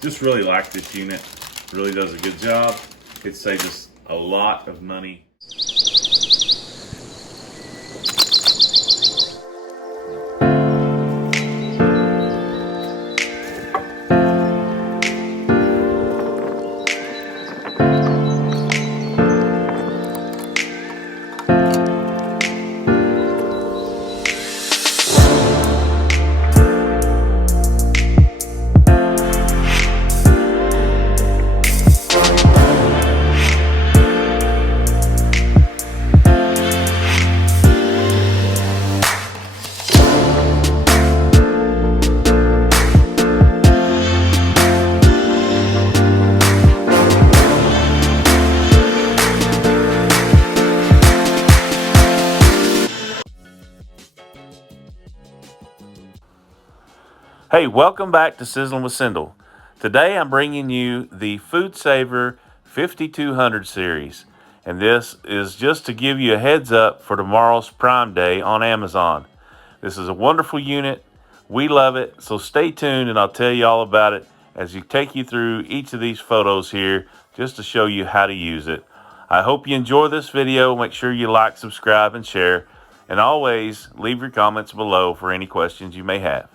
just really like this unit. It really does a good job. It saves us a lot of money. Hey, welcome back to Sizzling with Cindle. Today I'm bringing you the FoodSaver 5200 series, and this is just to give you a heads up for tomorrow's Prime Day on Amazon. This is a wonderful unit. We love it, so stay tuned and I'll tell you all about it as you take you through each of these photos here just to show you how to use it. I hope you enjoy this video. Make sure you like, subscribe, and share, and always leave your comments below for any questions you may have.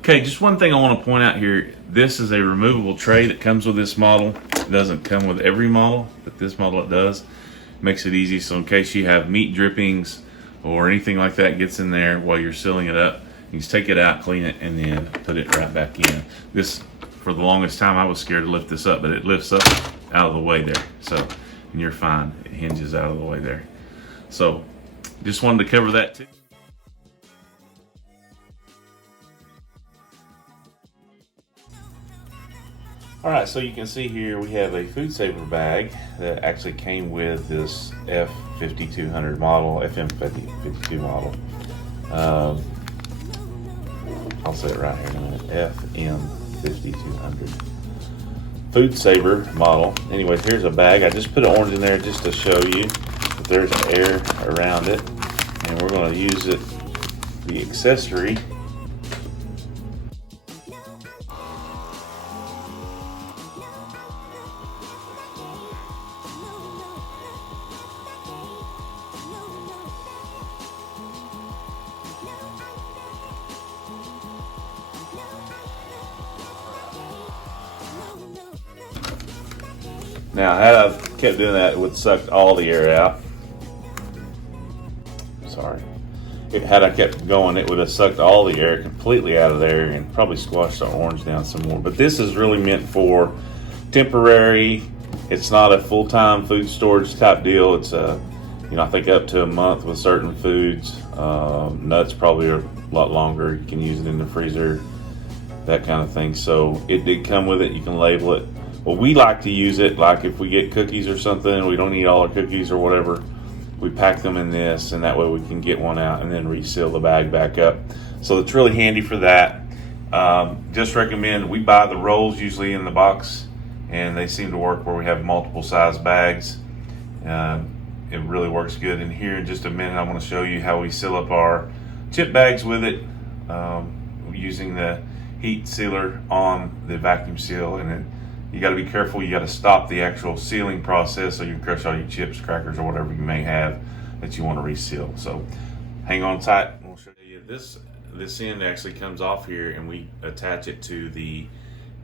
Okay, just one thing I want to point out here. This is a removable tray that comes with this model. It doesn't come with every model, but this model it does. Makes it easy, so in case you have meat drippings or anything like that gets in there while you're sealing it up, you just take it out, clean it, and then put it right back in. This, for the longest time, I was scared to lift this up, but it lifts up out of the way there. So, and you're fine. It hinges out of the way there. So, just wanted to cover that too. Alright, so you can see here we have a FoodSaver bag that actually came with this F5200 model, FM52 model. I'll say it right here in a minute, FM5200. FoodSaver model. Anyways, here's a bag. I just put an orange in there just to show you that there's air around it. And we're going to use it, the accessory. Now, had I kept doing that, it would suck all the air out. Sorry. Had I kept going, it would have sucked all the air completely out of there and probably squashed the orange down some more. But this is really meant for temporary. It's not a full-time food storage type deal. It's I think up to a month with certain foods. Nuts probably are a lot longer. You can use it in the freezer, that kind of thing. So it did come with it. You can label it. Well, we like to use it, like if we get cookies or something, we don't eat all our cookies or whatever, we pack them in this, and that way we can get one out and then reseal the bag back up. So it's really handy for that. Just recommend, we buy the rolls usually in the box, and they seem to work where we have multiple size bags. It really works good. And here in just a minute, I'm going to show you how we seal up our chip bags with it, using the heat sealer on the vacuum seal. And then you got to be careful. You got to stop the actual sealing process so you can crush all your chips, crackers, or whatever you may have that you want to reseal. So hang on tight. We'll show you this end actually comes off here, and we attach it to the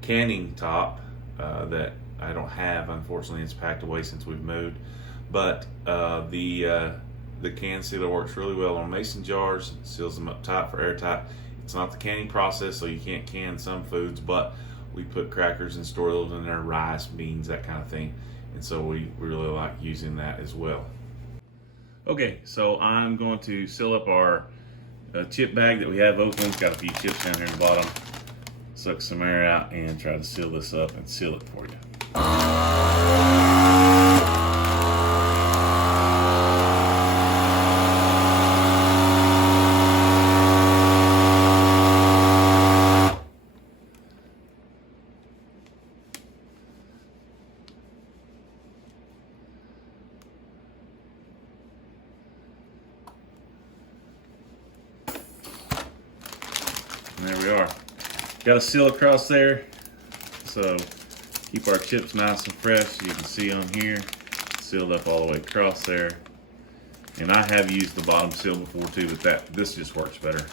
canning top that I don't have. Unfortunately, it's packed away since we've moved. But the can sealer works really well on mason jars. It seals them up tight for airtight. It's not the canning process, so you can't can some foods, but we put crackers and store those in there, rice, beans, that kind of thing. And so we really like using that as well. Okay, so I'm going to seal up our chip bag that we have open. It's got a few chips down here at the bottom. Suck some air out and try to seal this up and seal it for you. And there we are. got a seal across there, so keep our chips nice and fresh. You can see on here, sealed up all the way across there. And I have used the bottom seal before too, but this just works better,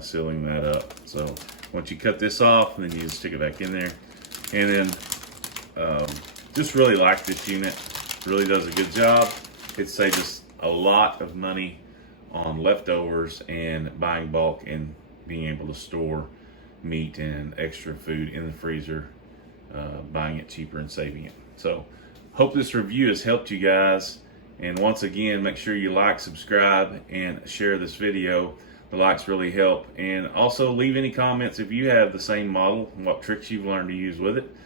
sealing that up. So once you cut this off, then you just stick it back in there. And then just really like this unit. Really does a good job. It saves us a lot of money on leftovers and buying bulk and being able to store meat and extra food in the freezer, buying it cheaper and saving it. So hope this review has helped you guys. And once again, make sure you like, subscribe, and share this video. The likes really help. And also leave any comments if you have the same model and what tricks you've learned to use with it.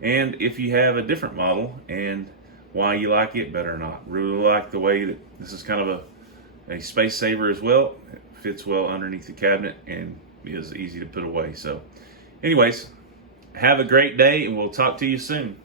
And if you have a different model and why you like it better or not. Really like the way that this is kind of a space saver as well. It fits well underneath the cabinet and is easy to put away. So anyways, have a great day and we'll talk to you soon.